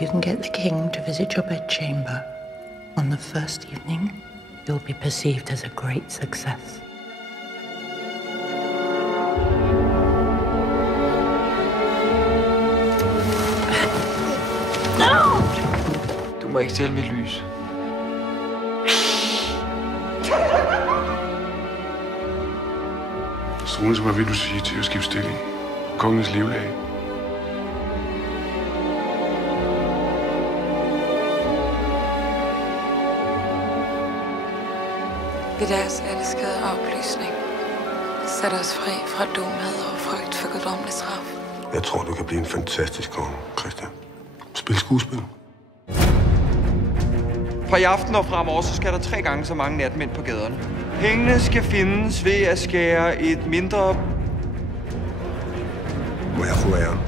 If you can get the king to visit your bedchamber on the first evening, you'll be perceived as a great success. Du må ikke tælle mit lys. Struense, hvad vil du sige til at skifte stilling? Kongens livlag. Ved deres elskede oplysning sæt os fri fra dumhed og frygt for guddommelig straf. Jeg tror, du kan blive en fantastisk konge, Christian. Spil skuespil. Fra i aften og fremover, så skal der 3 gange så mange natmænd på gaderne. Pengene skal findes ved at skære et mindre... Må jeg få æren?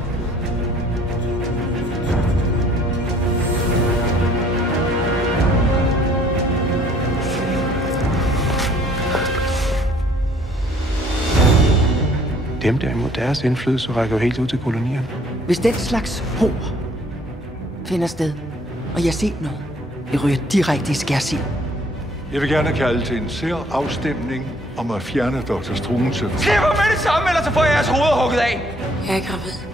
Dem derimod, deres indflydelse rækker jo helt ud til kolonierne. Hvis den slags hår finder sted, og jeg ser noget, jeg ryger direkte i skærsild. Jeg vil gerne kalde til en særafstemning om at fjerne Dr. Struensee. Slipper med det samme, eller så får jeg jeres hoveder hugget af! Jeg er gravid.